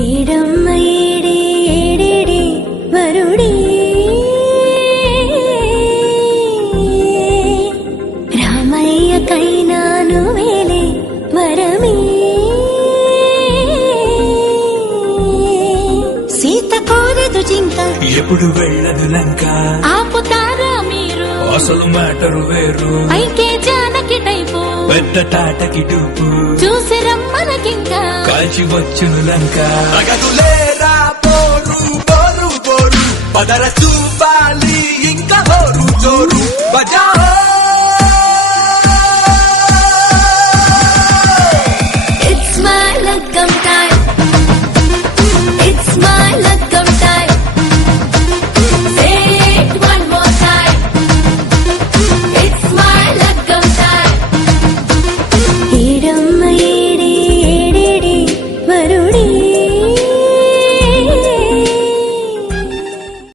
ఏడమ్మ ఏడే ఏడేడే వరుడే రామయ్యకైనాను వేలే వరమే సీత కోరదు జింక ఎప్పుడు వెళ్ళదు లంక ఆపుతారా మీరు అసలు మ్యాటరు వేరు పైకే జానకి టైపు పెద్ద టాటకి టూపు చూసి రమ్మనకింకా కాల్చి వచ్చును లంక అగదులేరా పోరు పోరు పోరు పదర చూపాలి ఇంకా హోరు జోరు బజా It's my lagam time.